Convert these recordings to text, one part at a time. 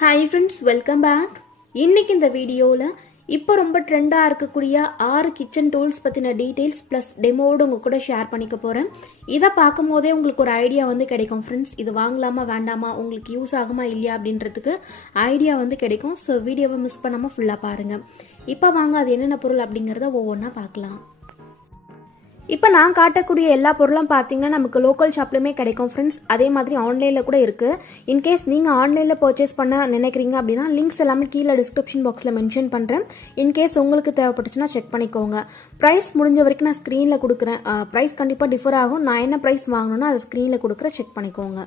Hi friends, welcome back. இன்னைக்கு இந்த வீடியோல இப்போ ரொம்ப ட்ரெண்டா இருக்கக்கூடிய 6 கிச்சன் டூல்ஸ் பத்தின டீடைல்ஸ் பிளஸ் டெமோவோட உங்க கூட ஷேர் பண்ணிக்க போறேன். இத பாக்கும்போதே உங்களுக்கு ஒரு ஐடியா வந்து கிடைக்கும் फ्रेंड्स. இது வாங்கலாமா வேண்டாமா, உங்களுக்கு யூஸ் ஆகுமா இல்லையா அப்படின்றதுக்கு ஐடியா வந்து கிடைக்கும். சோ வீடியோவை மிஸ் பண்ணாம ஃபுல்லா பாருங்க. இப்போ வாங்க அது என்னென்ன பொருள் அப்படிங்கறத ஒவ்வொண்ணா பார்க்கலாம். இப்போ நான் காட்டக்கூடிய எல்லா பொருளும் பார்த்தீங்கன்னா நமக்கு லோக்கல் ஷாப்லையுமே கிடைக்கும் ஃப்ரெண்ட்ஸ். அதே மாதிரி ஆன்லைனில் கூட இருக்குது. இன்கேஸ் நீங்கள் ஆன்லைனில் பர்ச்சேஸ் பண்ண நினைக்கிறீங்க அப்படின்னா லிங்க்ஸ் எல்லாமே கீழே டிஸ்கிரிப்ஷன் பாக்ஸில் மென்ஷன் பண்ணுறேன். இன்கேஸ் உங்களுக்கு தேவைப்பட்டுச்சுன்னா செக் பண்ணிக்கோங்க. ப்ரைஸ் முடிஞ்ச வரைக்கும் நான் ஸ்க்ரீனில் கொடுக்குறேன். ப்ரைஸ் கண்டிப்பாக டிஃபர் ஆகும். நான் என்ன ப்ரைஸ் வாங்கணும்னா அதை ஸ்க்ரீனில் கொடுக்குறேன், செக் பண்ணிக்கோங்க.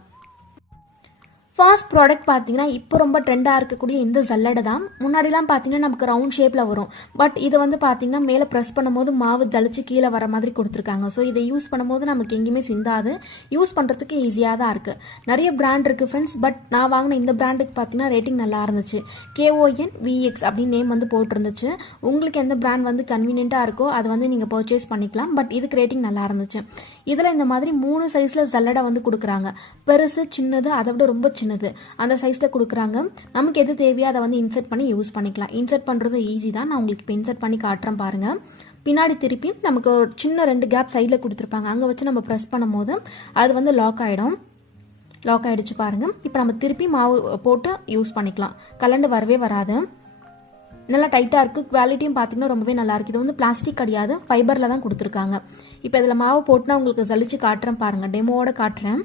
ஃபர்ஸ்ட் ப்ராடக்ட் பார்த்தீங்கன்னா இப்போ ரொம்ப ட்ரெண்டாக இருக்கக்கூடிய இந்த ஜல்லடை தான். முன்னாடிலாம் பார்த்தீங்கன்னா நமக்கு ரவுண்ட் ஷேப்பில் வரும். பட் இது வந்து பார்த்தீங்கன்னா மேலே ப்ரெஸ் பண்ணும்போது மாவு ஜலிச்சு கீழே வர மாதிரி கொடுத்துருக்காங்க. ஸோ இதை யூஸ் பண்ணும்போது நமக்கு எங்கேயுமே சிந்தாது, யூஸ் பண்ணுறதுக்கு ஈஸியாக தான் இருக்குது. நிறைய பிராண்ட் இருக்குது ஃப்ரெண்ட்ஸ். பட் நான் வாங்கின இந்த பிராண்டுக்கு பார்த்தீங்கன்னா ரேட்டிங் நல்லா இருந்துச்சு. KONVEX அப்படின்னு நேம் வந்து போட்டிருந்துச்சு. உங்களுக்கு எந்த பிராண்ட் வந்து கன்வீனியண்ட்டாக இருக்கோ அதை வந்து நீங்கள் பர்ச்சேஸ் பண்ணிக்கலாம். பட் இதுக்கு ரேட்டிங் நல்லா இருந்துச்சு. இதில் இந்த மாதிரி 3 சைஸில் ஜல்லடை வந்து கொடுக்குறாங்க. பெருசு, சின்னது, அதை விட ரொம்ப சின்னது அந்த சைஸ்ல கொடுக்குறாங்க. நமக்கு எது தேவையோ அதை வந்து இன்சர்ட் பண்ணி யூஸ் பண்ணிக்கலாம். இன்சர்ட் பண்றது ஈஸி தான். நான் உங்களுக்கு இப்போ இன்சர்ட் பண்ணி காட்டுறேன் பாருங்க. பின்னாடி திருப்பி நமக்கு ஒரு சின்ன 2 கேப் சைடில் கொடுத்துருப்பாங்க. அங்கே வச்சு நம்ம ப்ரெஸ் பண்ணும்போது அது வந்து லாக் ஆகிடும். லாக் ஆகிடுச்சு பாருங்க. இப்போ நம்ம திருப்பி மாவு போட்டு யூஸ் பண்ணிக்கலாம். கலண்டு வரவே வராது. நல்லா டைட்டாக இருக்குது. குவாலிட்டியும் பார்த்தீங்கன்னா ரொம்பவே நல்லா இருக்குது. இது வந்து பிளாஸ்டிக் கிடையாது, ஃபைபரில் தான் கொடுத்துருக்காங்க. இப்போ இதில் மாவு போட்டு நான் உங்களுக்கு ஜலிச்சு காட்டுறேன் பாருங்க. டெமோவோட காட்டுறேன்.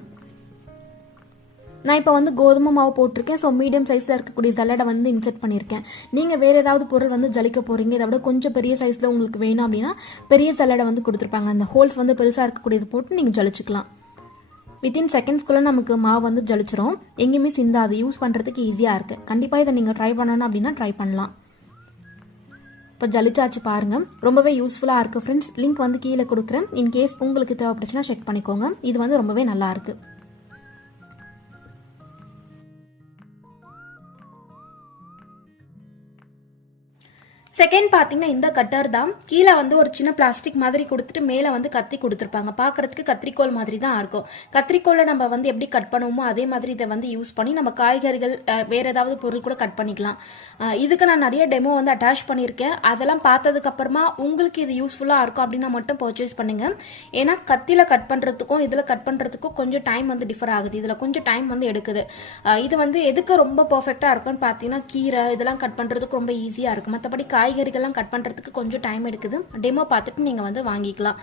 நான் இப்போ வந்து கோதுமை மாவு போட்டிருக்கேன். ஸோ மீடியம் சைஸில் இருக்கக்கூடிய ஜல்லடை வந்து இன்சர்ட் பண்ணியிருக்கேன். நீங்கள் வேறு ஏதாவது பொருள் வந்து ஜலிக்க போகிறீங்க, இதை விட கொஞ்சம் பெரிய சைஸில் உங்களுக்கு வேணும் அப்படின்னா பெரிய ஜல்லடை வந்து கொடுத்துருப்பாங்க. அந்த ஹோல்ஸ் வந்து பெருசாக இருக்கக்கூடியது போட்டு நீங்கள் ஜலிச்சுக்கலாம். வித்தின் செகண்ட்ஸ்குள்ளே நமக்கு மாவு வந்து ஜலிச்சிரும். எங்கேயுமே சிந்தாது. யூஸ் பண்ணுறதுக்கு ஈஸியாக இருக்குது. கண்டிப்பாக இதை நீங்கள் ட்ரை பண்ணணும் அப்படின்னா ட்ரை பண்ணலாம். இப்போ ஜலிச்சாச்சு பாருங்க. ரொம்பவே யூஸ்ஃபுல்லாக இருக்குது ஃப்ரெண்ட்ஸ். லிங்க் வந்து கீழே கொடுக்குறேன். இன்கேஸ் உங்களுக்கு தேவைப்படுச்சுன்னா செக் பண்ணிக்கோங்க. இது வந்து ரொம்பவே நல்லா இருக்குது. செகண்ட் பார்த்தீங்கன்னா இந்த கட்டர் தான். கீழே வந்து ஒரு சின்ன பிளாஸ்டிக் மாதிரி கொடுத்துட்டு மேலே வந்து கத்தி கொடுத்துருப்பாங்க. பார்க்கறதுக்கு கத்திரிக்கோல் மாதிரி தான் இருக்கும். கத்திரிக்கோலை நம்ம வந்து எப்படி கட் பண்ணுவோமோ அதே மாதிரி இதை வந்து யூஸ் பண்ணி நம்ம காய்கறிகள் வேற ஏதாவது பொருள் கூட கட் பண்ணிக்கலாம். இதுக்கு நான் நிறைய டெமோ வந்து அட்டாச் பண்ணியிருக்கேன். அதெல்லாம் பார்த்ததுக்கு அப்புறமா உங்களுக்கு இது யூஸ்ஃபுல்லாக இருக்கும் அப்படின்னா மட்டும் பர்ச்சேஸ் பண்ணுங்க. ஏன்னா கத்தியில் கட் பண்ணுறதுக்கும் இதில் கட் பண்ணுறதுக்கும் கொஞ்சம் டைம் வந்து டிஃபர் ஆகுது. இதில் கொஞ்சம் டைம் வந்து எடுக்குது. இது வந்து எதுக்கு ரொம்ப பர்ஃபெக்டாக இருக்கும்னு பார்த்தீங்கன்னா கீரை இதெல்லாம் கட் பண்ணுறதுக்கு ரொம்ப ஈஸியாக இருக்கும். மற்றபடி காய்கறிகள்லாம் கட் பண்ணுறதுக்கு கொஞ்சம் டைம் எடுக்குது. டெமோ பார்த்துட்டு நீங்கள் வந்து வாங்கிக்கலாம்.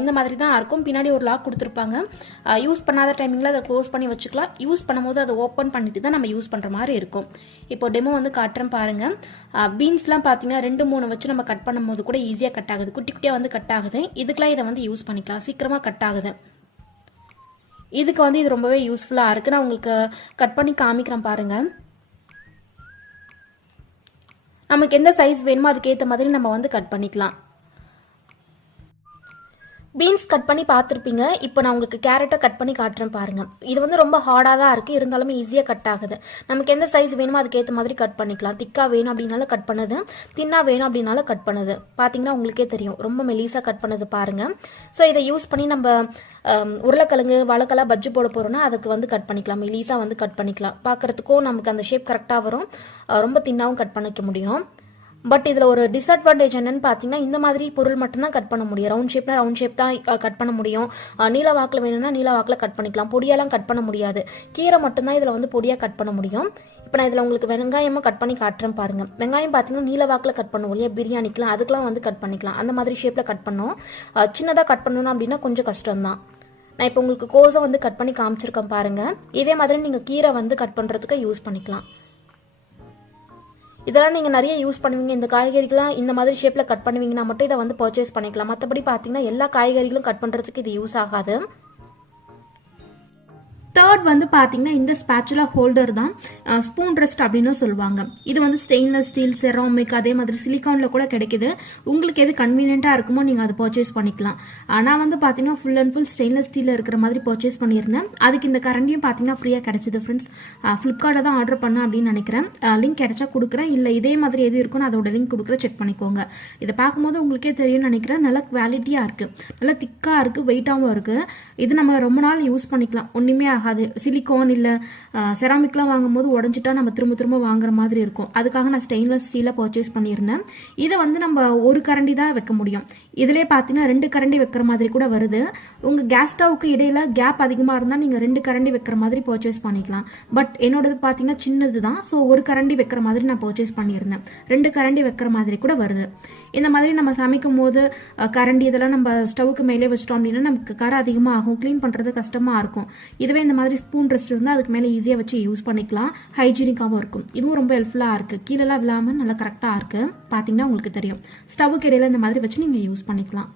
இந்த மாதிரி தான் இருக்கும். பின்னாடி ஒரு லாக் கொடுத்துருப்பாங்க. யூஸ் பண்ணாத டைமிங்கில் அதை க்ளோஸ் பண்ணி வச்சுக்கலாம். யூஸ் பண்ணும்போது அதை ஓப்பன் பண்ணிட்டு தான் நம்ம யூஸ் பண்ணுற மாதிரி இருக்கும். இப்போ டெமோ வந்து காட்டுறேன் பாருங்க. பீன்ஸ்லாம் பார்த்தீங்கன்னா 2-3 வச்சு நம்ம கட் பண்ணும்போது கூட ஈஸியாக கட் ஆகுது. குட்டி குட்டியாக வந்து கட் ஆகுது. இதுக்கெல்லாம் இதை வந்து யூஸ் பண்ணிக்கலாம். சீக்கிரமாக கட் ஆகுது. இதுக்கு வந்து இது ரொம்பவே யூஸ்ஃபுல்லாக இருக்குது. நான் உங்களுக்கு கட் பண்ணி காமிக்கிறேன் பாருங்க. நமக்கு எந்த சைஸ் வேணுமோ அதுக்கேற்ற மாதிரி நம்ம வந்து கட் பண்ணிக்கலாம். பீன்ஸ் கட் பண்ணி பார்த்துருப்பீங்க. இப்போ நான் உங்களுக்கு கேரட்டை கட் பண்ணி காட்டுறேன் பாருங்க. இது வந்து ரொம்ப ஹார்டாக தான் இருக்குது. இருந்தாலுமே ஈஸியாக கட் ஆகுது. நமக்கு எந்த சைஸ் வேணுமோ அதுக்கேற்ற மாதிரி கட் பண்ணிக்கலாம். திக்காக வேணும் அப்படின்னாலும் கட் பண்ணுது, தின்னா வேணும் அப்படின்னாலும் கட் பண்ணுது. பார்த்தீங்கன்னா உங்களுக்கே தெரியும் ரொம்ப மெலிசாக கட் பண்ணுது பாருங்க. ஸோ இதை யூஸ் பண்ணி நம்ம உருளைக்கிழங்கு வாழைக்கெல்லாம் பஜ்ஜி போட போகிறோம்னா அதுக்கு வந்து கட் பண்ணிக்கலாம். மெலிசாக வந்து கட் பண்ணிக்கலாம். பார்க்குறதுக்கும் நமக்கு அந்த ஷேப் கரெக்டாக வரும். ரொம்ப தின்னாவும் கட் பண்ணிக்க முடியும். பட் இதில் ஒரு டிஸ்அட்வான்டேஜ் என்னன்னு பார்த்தீங்கன்னா இந்த மாதிரி பொருள் மட்டும்தான் கட் பண்ண முடியும். ரவுண்ட் ஷேப்னா ரவுண்ட் ஷேப் தான் கட் பண்ண முடியும். நீல வாக்கில் வேணும்னா நீல வாக்கில் கட் பண்ணிக்கலாம். பொடியெல்லாம் கட் பண்ண முடியாது. கீரை மட்டும்தான் இதில் வந்து பொடியாக கட் பண்ண முடியும். இப்போ நான் இதில் உங்களுக்கு வெங்காயமாக கட் பண்ணி காட்டுறேன் பாருங்க. வெங்காயம் பார்த்தீங்கன்னா நீல வாக்கில் கட் பண்ணுவோம் இல்லையா, பிரியாணிக்கெலாம் அதுக்கெலாம் வந்து கட் பண்ணிக்கலாம். அந்த மாதிரி ஷேப்பில் கட் பண்ணோம். சின்னதாக கட் பண்ணணும் அப்படின்னா கொஞ்சம் கஷ்டம் தான். நான் இப்போ உங்களுக்கு கோஸை வந்து கட் பண்ணி காமிச்சிருக்கேன் பாருங்க. இதே மாதிரி நீங்கள் கீரை வந்து கட் பண்ணுறதுக்கு யூஸ் பண்ணிக்கலாம். இதெல்லாம் நீங்கள் நிறைய யூஸ் பண்ணுவீங்க. இந்த காய்கறிகள்லாம் இந்த மாதிரி ஷேப்பில் கட் பண்ணுவீங்கன்னா மட்டும் இதை வந்து பர்ச்சேஸ் பண்ணிக்கலாம். மற்றபடி பார்த்தீங்கன்னா எல்லா காய்கறிகளும் கட் பண்ணுறதுக்கு இது யூஸ் ஆகாது. தேர்ட் வந்து பார்த்தீங்கன்னா இந்த ஸ்பாச்சுலா ஹோல்டர் தான். ஸ்பூன் ரெஸ்ட் அப்படின்னு சொல்லுவாங்க. இது வந்து ஸ்டெயின்லெஸ் ஸ்டீல், செராமிக், அதே மாதிரி சிலிகானில் கூட கிடைக்குது. உங்களுக்கு எது கன்வீனியண்ட்டாக இருக்குமோ நீங்கள் அதை பர்ச்சேஸ் பண்ணிக்கலாம். நான் வந்து பார்த்தீங்கன்னா ஃபுல் அண்ட் ஃபுல் ஸ்டெயின்லெஸ் ஸ்டீலில் இருக்கிற மாதிரி பர்ச்சேஸ் பண்ணியிருந்தேன். அதுக்கு இந்த கரண்டியும் பார்த்தீங்கன்னா ஃப்ரீயாக கிடைச்சிது ஃப்ரெண்ட்ஸ். ஃப்ளிப்கார்ட்டில் தான் ஆர்டர் பண்ணேன் அப்படின்னு நினைக்கிறேன். லிங்க் கிடைச்சா கொடுக்குறேன். இல்லை இதே மாதிரி எது இருக்குன்னு அதோட லிங்க் கொடுக்குற செக் பண்ணிக்கோங்க. இதை பார்க்கும்போது உங்களுக்கே தெரியும்னு நினைக்கிறேன். நல்லா குவாலிட்டியாக இருக்குது, நல்லா திக்காக இருக்குது, வெயிட்டாகவும் இருக்குது. இது நம்ம ரொம்ப நாள் யூஸ் பண்ணிக்கலாம், ஒன்றுமே ஆகாது. சிலிகான் இல்லை செராமிக்லாம் வாங்கும்போது உடஞ்சிட்டா நம்ம திரும்ப திரும்ப வாங்குற மாதிரி இருக்கும். அதுக்காக நான் ஸ்டெயின்லெஸ் ஸ்டீலில் பர்ச்சேஸ் பண்ணியிருந்தேன். இதை வந்து நம்ம ஒரு கரண்டி தான் வைக்க முடியும். இதிலே பார்த்தீங்கன்னா 2 கரண்டி வைக்கிற மாதிரி கூட வருது. உங்கள் கேஸ் ஸ்டவ்வுக்கு இடையில கேப் அதிகமாக இருந்தால் நீங்கள் 2 கரண்டி வைக்கிற மாதிரி பர்ச்சேஸ் பண்ணிக்கலாம். பட் என்னோடது பார்த்தீங்கன்னா சின்னது தான். ஸோ ஒரு கரண்டி வைக்கிற மாதிரி நான் பர்ச்சேஸ் பண்ணியிருந்தேன். 2 கரண்டி வைக்கிற மாதிரி கூட வருது. இந்த மாதிரி நம்ம சமைக்கும் போது கரண்டி இதெல்லாம் நம்ம ஸ்டவ்வுக்கு மேலே வச்சிட்டோம் அப்படின்னா நமக்கு கரை அதிகமாக ஆகும், க்ளீன் பண்ணுறது கஷ்டமாக இருக்கும். இதுவே இந்த மாதிரி ஸ்பூன் ரெஸ்ட் இருந்தால் அதுக்கு மேலே ஈஸியாக வச்சு யூஸ் பண்ணிக்கலாம், ஹைஜீனிக்காகவும் இருக்கும். இதுவும் ரொம்ப ஹெல்ப்ஃபுல்லாக இருக்குது. கீழெல்லாம் விழாமல் நல்லா கரெக்டாக இருக்குது. பார்த்தீங்கன்னா உங்களுக்கு தெரியும். ஸ்டவ்வுக்கு இடையில இந்த மாதிரி வச்சு நீங்கள் யூஸ் பண்ணிக்கலாம்.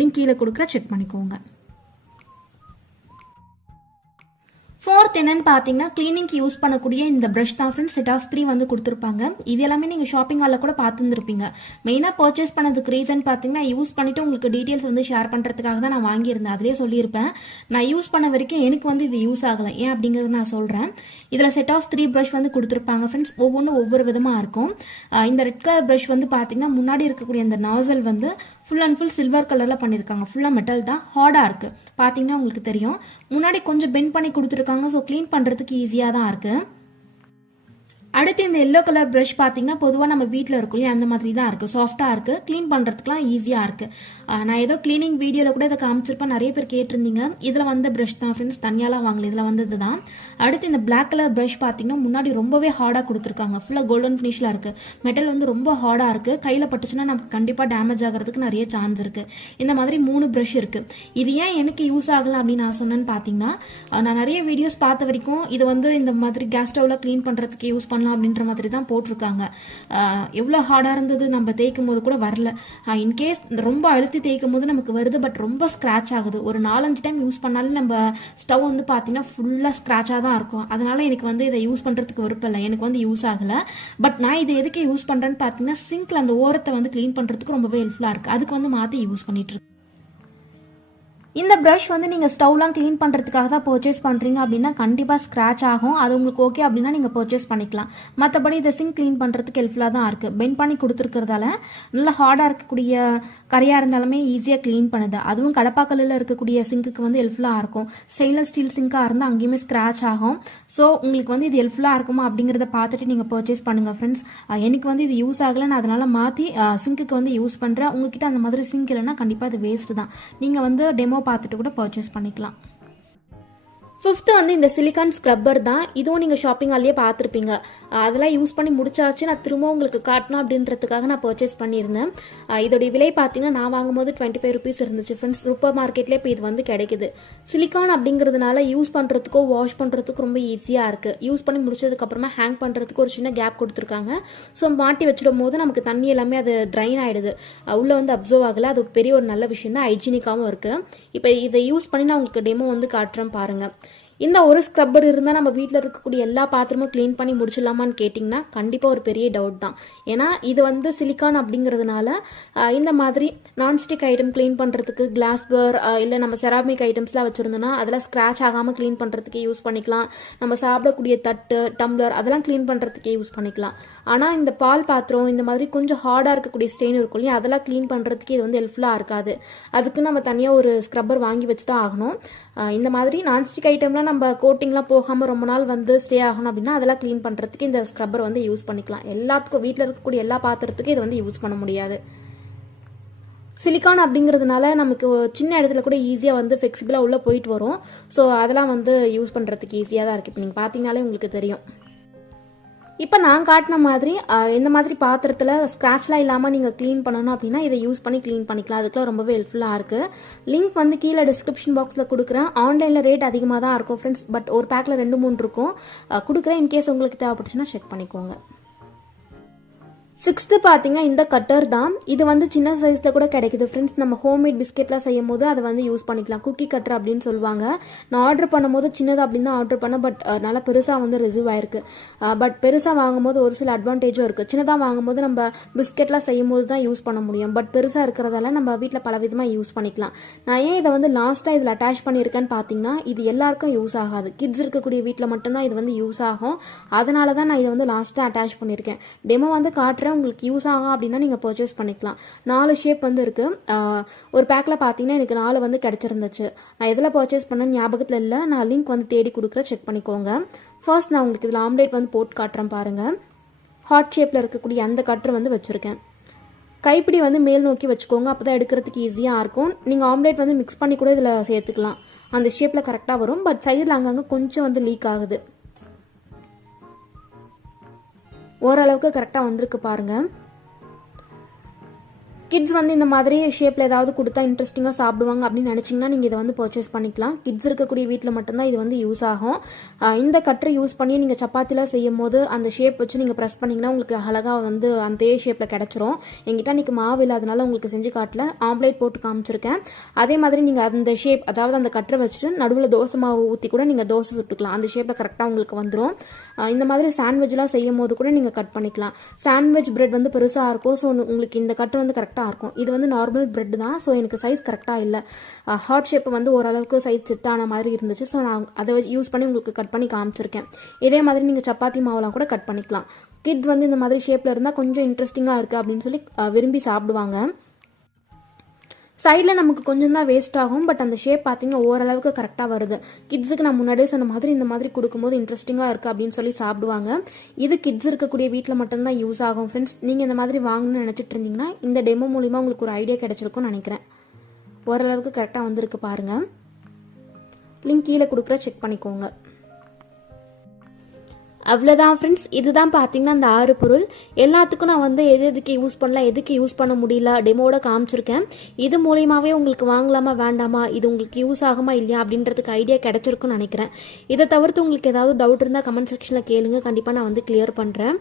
லிங்க் கீழே கொடுக்குற செக் பண்ணிக்கோங்க. 4th என்னன்னு பார்த்தீங்கன்னா கிளீனிங்க்கு யூஸ் பண்ணக்கூடிய இந்த ப்ரஷ் தான் ஃப்ரெண்ட்ஸ். செட் ஆஃப் 3 வந்து கொடுத்துருப்பாங்க. இது எல்லாமே நீங்கள் ஷாப்பிங் ஹாலில் கூட பார்த்துருப்பீங்க. மெயினாக பர்ச்சேஸ் பண்ணதுக்கு ரீசன் பார்த்தீங்கன்னா யூஸ் பண்ணிவிட்டு உங்களுக்கு டீட்டெயில்ஸ் வந்து ஷேர் பண்ணுறதுக்காக தான் நான் வாங்கியிருந்தேன். அதிலே சொல்லியிருப்பேன். நான் யூஸ் பண்ண வரைக்கும் எனக்கு வந்து இது யூஸ் ஆகலை. ஏன் அப்படிங்கிறது நான் சொல்கிறேன். இதில் செட் ஆஃப் 3 ப்ரஷ் வந்து கொடுத்துருப்பாங்க ஃப்ரெண்ட்ஸ். ஒவ்வொன்றும் ஒவ்வொரு விதமாக இருக்கும். இந்த ரெட் கலர் ப்ரஷ் வந்து பார்த்தீங்கன்னா முன்னாடி இருக்கக்கூடிய அந்த நாசல் வந்து ஃபுல் அண்ட் ஃபுல் சில்வர் கலரில் பண்ணியிருக்காங்க. ஃபுல்லாக மெட்டல் தான், ஹார்டாக இருக்குது. பார்த்தீங்கன்னா உங்களுக்கு தெரியும். முன்னாடி கொஞ்சம் பெண்ட் பண்ணி கொடுத்துருக்காங்க. ஸோ க்ளீன் பண்ணுறதுக்கு ஈஸியாக தான் இருக்குது. அடுத்து இந்த எல்லோ கலர் ப்ரஷ் பார்த்தீங்கன்னா பொதுவாக நம்ம வீட்டில் இருக்கும் இல்லையா, அந்த மாதிரி தான் இருக்குது. சாஃப்டாக இருக்குது, க்ளீன் பண்ணுறதுக்குலாம் ஈஸியாக இருக்குது. நான் ஏதோ க்ளீனிங் வீடியோவில் கூட இதை காமிச்சிருப்பேன், நிறைய பேர் கேட்டிருந்தீங்க. இதில் வந்த ப்ரஷ் தான் ஃப்ரெண்ட்ஸ், தனியாலாம் வாங்கல, இதில் வந்தது தான். அடுத்து இந்த பிளாக் கலர் ப்ரஷ் பார்த்தீங்கன்னா முன்னாடி ரொம்பவே ஹார்டாக கொடுத்துருக்காங்க. ஃபுல்லாக கோல்டன் ஃபினிஷில் இருக்குது. மெட்டல் வந்து ரொம்ப ஹார்டாக இருக்குது. கையில் பட்டுச்சுன்னா நமக்கு கண்டிப்பாக டேமேஜ் ஆகிறதுக்கு நிறைய சான்ஸ் இருக்குது. இந்த மாதிரி 3 ப்ரஷ் இருக்குது. இது ஏன் எனக்கு யூஸ் ஆகலை அப்படின்னு நான் சொன்னேன்னு பார்த்தீங்கன்னா, நான் நிறைய வீடியோஸ் பார்த்த வரைக்கும் இது வந்து இந்த மாதிரி கேஸ் ஸ்டவ்வில் க்ளீன் பண்ணுறதுக்கு யூஸ் பண்ணலாம் அப்படின்ற மாதிரி தான் போட்டிருக்காங்க. எவ்வளோ ஹார்டாக இருந்தது, நம்ம தேய்க்கும் போது கூட வரல. இன்கேஸ் ரொம்ப அழுத்தி தேய்க்கும் போது நமக்கு வருது, பட் ரொம்ப ஸ்க்ராட்ச் ஆகுது. ஒரு 4-5 டைம் யூஸ் பண்ணாலும் நம்ம ஸ்டவ் வந்து பார்த்தீங்கன்னா ஃபுல்லாக ஸ்க்ராட்சாக தான் இருக்கும். அதனால எனக்கு வந்து இதை யூஸ் பண்ணுறதுக்கு விருப்பம் இல்லை, எனக்கு வந்து யூஸ் ஆகலை. பட் நான் இதை எதுக்கு யூஸ் பண்ணுறேன்னு பார்த்தீங்கன்னா சிங்க்ல அந்த ஓரத்தை வந்து க்ளீன் பண்ணுறதுக்கு ரொம்பவே ஹெல்ப்ஃபுல்லாக இருக்குது. அதுக்கு வந்து மாற்றி யூஸ் பண்ணிட்டு இருக்கேன். இந்த ப்ரஷ் வந்து நீங்கள் ஸ்டவ்லாம் க்ளீன் பண்ணுறதுக்காக தான் பர்ச்சேஸ் பண்ணுறீங்க அப்படின்னா கண்டிப்பாக ஸ்க்ராட்ச் ஆகும். அது உங்களுக்கு ஓகே அப்படின்னா நீங்கள் பர்ச்சேஸ் பண்ணிக்கலாம். மற்றபடி இதை சிங்க் க்ளீன் பண்ணுறதுக்கு ஹெல்ப்ஃபுல்லாக தான் இருக்குது. பெண்ட் பண்ணி கொடுத்துருக்கிறதால நல்லா ஹார்டாக இருக்கக்கூடிய கரையாக இருந்தாலுமே ஈஸியாக க்ளீன் பண்ணுது. அதுவும் கடப்பாக்கல்லில் இருக்கக்கூடிய சிங்க்குக்கு வந்து ஹெல்ப்ஃபுல்லாக இருக்கும். ஸ்டெயின்லெஸ் ஸ்டீல் சிங்காக இருந்தால் அங்கேயுமே ஸ்க்ராட்ச் ஆகும். ஸோ உங்களுக்கு வந்து இது ஹெல்ப்ஃபுல்லாக இருக்குமா அப்படிங்கிறத பார்த்துட்டு நீங்கள் பர்ச்சேஸ் பண்ணுங்கள் ஃப்ரெண்ட்ஸ். எனக்கு வந்து இது யூஸ் ஆகலை, நான் அதனால் மாற்றி சிங்க்குக்கு வந்து யூஸ் பண்ணுறேன். உங்ககிட்ட அந்த மாதிரி சிங்க் இல்லைன்னா கண்டிப்பாக இது வேஸ்ட்டு தான். நீங்கள் வந்து டெமோ பார்த்துட்டு கூட பர்ச்சேஸ் பண்ணிக்கலாம். 5th வந்து இந்த சிலிகான் ஸ்க்ரப்பர் தான். இதுவும் நீங்கள் ஷாப்பிங் ஹால்லேயே பார்த்துருப்பீங்க. அதெல்லாம் யூஸ் பண்ணி முடிச்சாச்சு. நான் திரும்ப உங்களுக்கு காட்டணும் அப்படின்றதுக்காக நான் பர்ச்சேஸ் பண்ணியிருந்தேன். இதோடைய விலை பார்த்தீங்கன்னா நான் வாங்கும்போது 25 rupees இருந்துச்சு ஃப்ரெண்ட்ஸ். சூப்பர் மார்க்கெட்லேயே இப்போ இது வந்து கிடைக்குது. சிலிகான் அப்படிங்கிறதுனால யூஸ் பண்ணுறதுக்கோ வாஷ் பண்ணுறதுக்கு ரொம்ப ஈஸியாக இருக்குது. யூஸ் பண்ணி முடிச்சதுக்கப்புறமா ஹேங் பண்ணுறதுக்கு ஒரு சின்ன கேப் கொடுத்துருக்காங்க. ஸோ மாட்டி வச்சிடும் போது நமக்கு தண்ணி எல்லாமே அது ட்ரைன் ஆகிடுது, உள்ளே வந்து அப்சர்வ் ஆகலை. அது பெரிய ஒரு நல்ல விஷயம் தான், ஹைஜீனிக்காகவும் இருக்குது. இப்போ இதை யூஸ் பண்ணி நான் உங்களுக்கு டெமோ வந்து காட்டுறேன் பாருங்கள். இந்த ஒரு ஸ்க்ரப்பர் இருந்தால் நம்ம வீட்டில் இருக்கக்கூடிய எல்லா பாத்திரமும் க்ளீன் பண்ணி முடிச்சிடலாமான்னு கேட்டிங்கன்னா கண்டிப்பாக ஒரு பெரிய டவுட் தான். ஏன்னா இது வந்து சிலிகான் அப்படிங்கிறதுனால இந்த மாதிரி நான்ஸ்டிக் ஐட்டம் க்ளீன் பண்ணுறதுக்கு, கிளாஸ்வேர் இல்லை நம்ம செராமிக் ஐட்டம்ஸ்லாம் வச்சுருந்தோன்னா அதெல்லாம் ஸ்க்ராட்ச் ஆகாமல் க்ளீன் பண்ணுறதுக்கே யூஸ் பண்ணிக்கலாம். நம்ம சாப்பிடக்கூடிய தட்டு, டம்ளர் அதெல்லாம் க்ளீன் பண்ணுறதுக்கே யூஸ் பண்ணிக்கலாம். ஆனால் இந்த பால் பாத்திரம் இந்த மாதிரி கொஞ்சம் ஹார்டாக இருக்கக்கூடிய ஸ்டெயின் இருக்கும் இல்லையா, அதெல்லாம் க்ளீன் பண்ணுறதுக்கு இது வந்து ஹெல்ப்ஃபுல்லாக இருக்காது. அதுக்கு நம்ம தனியாக ஒரு ஸ்க்ரப்பர் வாங்கி வச்சு தான் ஆகணும். இந்த மாதிரி நான்ஸ்டிக் ஐட்டம்லாம் நம்ம கோட்டிங்லாம் போகாமல் ரொம்ப நாள் வந்து ஸ்டே ஆகணும் அப்படின்னா அதெல்லாம் க்ளீன் பண்ணுறதுக்கு இந்த ஸ்க்ரப்பர் வந்து யூஸ் பண்ணிக்கலாம். எல்லாத்துக்கும் வீட்டில் இருக்கக்கூடிய எல்லா பாத்திரத்துக்கும் இதை வந்து யூஸ் பண்ண முடியாது. சிலிகான் அப்படிங்கிறதுனால நமக்கு சின்ன இடத்துல கூட ஈஸியாக வந்து ஃப்ளெக்சிபிளாக உள்ளே போயிட்டு வரும். ஸோ அதெல்லாம் வந்து யூஸ் பண்ணுறதுக்கு ஈஸியாக தான் இருக்குது. இப்போ நீங்கள் பார்த்தீங்கனாலே உங்களுக்கு தெரியும். இப்போ நான் காட்டின மாதிரி இந்த மாதிரி பாத்திரத்தில் ஸ்க்ராட்ச்லாம் இல்லாமல் நீங்கள் க்ளீன் பண்ணணும் அப்படின்னா இதை யூஸ் பண்ணி க்ளீன் பண்ணிக்கலாம். அதுக்கெலாம் ரொம்பவே ஹெல்ப்ஃபுல்லாக இருக்குது. லிங்க் வந்து கீழே டிஸ்கிரிப்ஷன் பாக்ஸில் கொடுக்குறேன். ஆன்லைனில் ரேட் அதிகமாக தான் இருக்கும் ஃப்ரெண்ட்ஸ். பட் ஒரு பேக்கில் 2-3 இருக்கும் கொடுக்குறேன். இன்கேஸ் உங்களுக்கு தேவைப்பட்டுச்சுன்னா செக் பண்ணிக்கோங்க. 6th பார்த்தீங்கன்னா இந்த கட்டர் தான். இது வந்து சின்ன சைஸில் கூட கிடைக்குது ஃப்ரெண்ட்ஸ். நம்ம ஹோம்மேட் பிஸ்கெட்லாம் செய்யும் போது அதை வந்து யூஸ் பண்ணிக்கலாம். குக்கி கட்டர் அப்படின்னு சொல்லுவாங்க. நான் ஆர்டர் பண்ணும்போது சின்னது அப்படின்னு தான் ஆர்டர் பண்ணேன். பட் நல்லா பெருசாக வந்து ரிசீவ் ஆயிருக்கு. பட் பெருசாக வாங்கும்போது ஒரு சில அட்வான்டேஜும் இருக்குது. சின்னதாக வாங்கும்போது நம்ம பிஸ்கெட்லாம் செய்யும் போது தான் யூஸ் பண்ண முடியும். பட் பெருசாக இருக்கிறதால நம்ம வீட்டில் பல விதமாக யூஸ் பண்ணிக்கலாம். நான் ஏன் இதை வந்து லாஸ்ட்டாக இதில் அட்டாச் பண்ணியிருக்கேன்னு பார்த்தீங்கன்னா இது எல்லாருக்கும் யூஸ் ஆகாது. கிட்ஸ் இருக்கக்கூடிய வீட்டில் மட்டும்தான் இது வந்து யூஸ் ஆகும். அதனால தான் நான் இதை வந்து லாஸ்ட்டாக அட்டாச் பண்ணியிருக்கேன். டெமோ வந்து காட்டுறேன். உங்களுக்கு யூஸ் ஆகும் அப்படின்னா நீங்கள் பர்ச்சேஸ் பண்ணிக்கலாம். 4 ஷேப் வந்து இருக்குது. ஒரு பேக்கில் பார்த்தீங்கன்னா எனக்கு 4 வந்து கிடச்சிருந்துச்சு. நான் எதில் பர்ச்சேஸ் பண்ணேன்னு ஞாபகத்தில் இல்லை. நான் லிங்க் வந்து தேடி கொடுக்குறேன், செக் பண்ணிக்கோங்க. ஃபர்ஸ்ட் நான் உங்களுக்கு இதில் ஆம்லேட் வந்து போட்டு காட்டுறேன் பாருங்கள். ஹார்ட் ஷேப்பில் இருக்கக்கூடிய அந்த கட்டர் வந்து வச்சுருக்கேன். கைப்பிடி வந்து மேல் நோக்கி வச்சுக்கோங்க, அப்போ தான் எடுக்கிறதுக்கு ஈஸியாக இருக்கும். நீங்கள் ஆம்லேட் வந்து மிக்ஸ் பண்ணி கூட இதில் சேர்த்துக்கலாம், அந்த ஷேப்பில் கரெக்டாக வரும். பட் சைடில் அங்கங்கே கொஞ்சம் வந்து லீக் ஆகுது. ஓரளவுக்கு கரெக்டாக வந்திருக்கு பாருங்கள். கிட்ஸ் வந்து இந்த மாதிரி ஷேப்பில் ஏதாவது கொடுத்தா இன்ட்ரெஸ்டிங்காக சாப்பிடுவாங்க அப்படின்னு நினச்சிங்கன்னா நீங்கள் இதை வந்து பர்ச்சேஸ் பண்ணிக்கலாம். கிட்ஸ் இருக்கக்கூடிய வீட்டில் மட்டும்தான் இது வந்து யூஸ் ஆகும். இந்த கட்டரை யூஸ் பண்ணி நீங்கள் சப்பாத்திலாம் செய்யும் போது அந்த ஷேப் வச்சு நீங்கள் ப்ரெஸ் பண்ணிங்கன்னா உங்களுக்கு அழகாக வந்து அந்த ஷேப்பில் கிடச்சிரும். என்கிட்ட அன்றைக்கி மாவு இல்லாதனால உங்களுக்கு செஞ்சு காட்டல, ஆம்லேட் போட்டு காமிச்சிருக்கேன். அதே மாதிரி நீங்கள் அந்த ஷேப், அதாவது அந்த கட்டரை வச்சுட்டு நடுவில் தோசை மாவு ஊற்றி கூட நீங்கள் தோசை சுட்டுக்கலாம். அந்த ஷேப்பில் கரெக்டாக உங்களுக்கு வந்துடும். இந்த மாதிரி சாண்ட்விச்லாம் செய்யும் போது கூட நீங்கள் கட் பண்ணிக்கலாம். சாண்ட்விச் பிரெட் வந்து பெருசாக இருக்கும், ஸோ உங்களுக்கு இந்த கட்டர் வந்து கரெக்டாக இருக்கும். இது வந்து நார்மல் பிரெட் தான், ஸோ எனக்கு சைஸ் கரெக்டாக இல்லை. ஹார்ட் ஷேப் வந்து ஓரளவுக்கு சைஸ் செட் ஆன மாதிரி இருந்துச்சு, ஸோ நான் அதை யூஸ் பண்ணி உங்களுக்கு கட் பண்ணி காமிச்சிருக்கேன். இதே மாதிரி நீங்கள் சப்பாத்தி மாவுலாம் கூட கட் பண்ணிக்கலாம். கிட்ஸ் வந்து இந்த மாதிரி ஷேப்பில் இருந்தால் கொஞ்சம் இன்ட்ரெஸ்டிங்காக இருக்குது அப்படின்னு சொல்லி விரும்பி சாப்பிடுவாங்க. சைடில் நமக்கு கொஞ்சம் தான் வேஸ்ட் ஆகும், பட் அந்த ஷேப் பார்த்தீங்கன்னா ஓரளவுக்கு கரெக்டாக வருது. கிட்ஸுக்கு நான் முன்னாடியே சொன்ன மாதிரி இந்த மாதிரி கொடுக்கும்போது இன்ட்ரெஸ்டிங்காக இருக்குது அப்படின்னு சொல்லி சாப்பிடுவாங்க. இது கிட்ஸ் இருக்கக்கூடிய வீட்டில் மட்டும்தான் யூஸ் ஆகும் ஃப்ரெண்ட்ஸ். நீங்கள் இந்த மாதிரி வாங்கணும்னு நினச்சிட்டு இருந்தீங்கன்னா இந்த டெமோ மூலிமா உங்களுக்கு ஒரு ஐடியா கிடைச்சிருக்கும்னு நினைக்கிறேன். ஓரளவுக்கு கரெக்டாக வந்திருக்கு பாருங்கள். லிங்க் கீழே கொடுக்குற, செக் பண்ணிக்கோங்க. அவ்வளோதான் ஃப்ரெண்ட்ஸ். இதுதான் பார்த்தீங்கன்னா அந்த 6 பொருள். எல்லாத்துக்கும் நான் வந்து எதுக்கு யூஸ் பண்ணலாம், எதுக்கு யூஸ் பண்ண முடியல டெமோட காமிச்சிருக்கேன். இது மூலியமாகவே உங்களுக்கு வாங்கலாமா வேண்டாமா, இது உங்களுக்கு யூஸ் ஆகுமா இல்லையா அப்படின்றதுக்கு ஐடியா கிடைச்சிருக்குன்னு நினைக்கிறேன். இதை தவிர்த்து உங்களுக்கு ஏதாவது டவுட் இருந்தால் கமெண்ட் செக்ஷனில் கேளுங்க, கண்டிப்பாக நான் வந்து கிளியர் பண்ணுறேன்.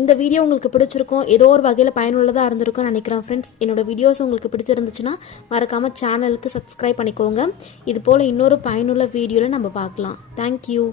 இந்த வீடியோ உங்களுக்கு பிடிச்சிருக்கும், ஏதோ ஒரு வகையில் பயனுள்ளதாக இருந்திருக்கும்னு நினைக்கிறேன் ஃப்ரெண்ட்ஸ். என்னோட வீடியோஸ் உங்களுக்கு பிடிச்சிருந்துச்சுன்னா மறக்காமல் சேனலுக்கு சப்ஸ்கிரைப் பண்ணிக்கோங்க. இது போல் இன்னொரு பயனுள்ள வீடியோவில் நம்ம பார்க்கலாம். தேங்க்யூ.